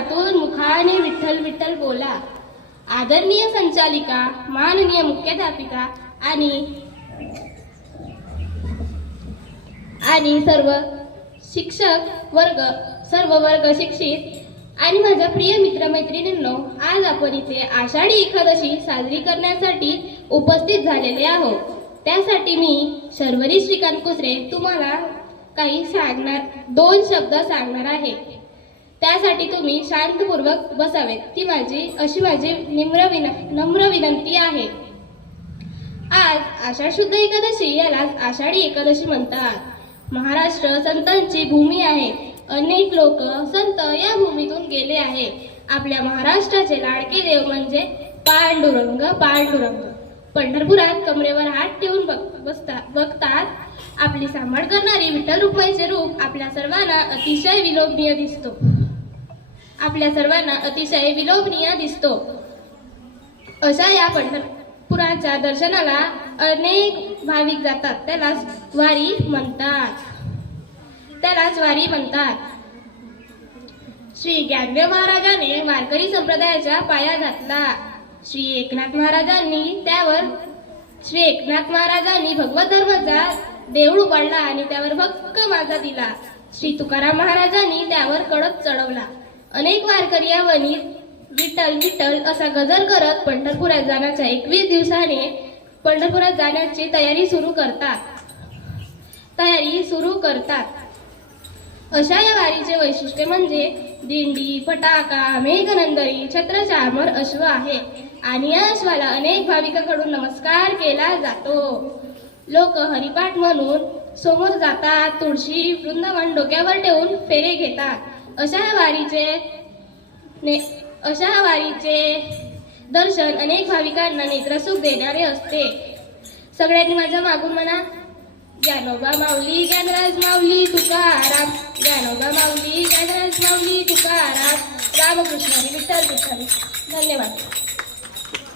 तोंडातून मुखाने विठ्ठल विठ्ठल बोला. आदरणीय संचालिका, माननीय मुख्याध्यापिका आणि सर्व शिक्षक वर्ग, सर्व वर्ग शिक्षित आणि माझ्या प्रिय मित्रमैत्रिणींनो, आज आपण इथे आषाढी एकादशी साजरी करण्यासाठी उपस्थित झालेले आहोत. त्यासाठी मी शर्वरी श्रीकांत कुसरे तुम्हाला काही दोन शब्द सांगणार आहे. त्यासाठी तुम्ही शांतपूर्वक बसावेत, ती माझी नम्र विनंती आहे. आज आषाढ शुद्ध एकादशी, यालाच आषाढी एकादशी म्हणतात. महाराष्ट्र संतांची भूमी आहे. अनेक लोक संत या भूमीतून गेले आहे. आपल्या महाराष्ट्राचे लाडके देव म्हणजे पांडुरंग. पंढरपुरात कमरेवर हात ठेवून बघतात आपली सांभाळ करणारी विठ्ठल रुक्माईचे रूप आपल्या सर्वांना अतिशय विलोभनीय दिसतो. अशा या पंढरपुराच्या दर्शनाला अनेक भाविक जातात. त्यालाच वारी म्हणतात. श्री ज्ञानदेव महाराजांनी वारकरी संप्रदायाचा पाया घातला. श्री एकनाथ महाराजांनी भगवत धर्माचा देऊळ उभारला आणि त्यावर भक्क माजा दिला. श्री तुकाराम महाराजांनी त्यावर कळस चढवला. अनेक वारकरी या वनीत विठ्ठल विठ्ठल असा गजर करत पंढरपुरात जाण्याच्या 21 दिवसाने पंढरपुरात जाण्याची तयारी सुरू करतात. अशा या वारीचे वैशिष्ट्य म्हणजे दिंडी, फटाका, मेघनंदरी, छत्रचामर अश्व आहे आणि या अश्वाला अनेक भाविकांकडून नमस्कार केला जातो. लोक हरिपाठ म्हणून समोर जातात. तुळशी वृंदावन डोक्यावर ठेवून फेरे घेतात. अशा वारीचे दर्शन अनेक भाविकांना नेत्रसुख देणारे असते. सगळ्यांनी माझ्या मागून म्हणा, ज्ञानोबा माऊली ज्ञानराज माऊली तुकाराम, ज्ञानोबा माऊली ज्ञानराज माऊली तुकाराम, रामकृष्ण हरी विठ्ठल विठ्ठल. धन्यवाद.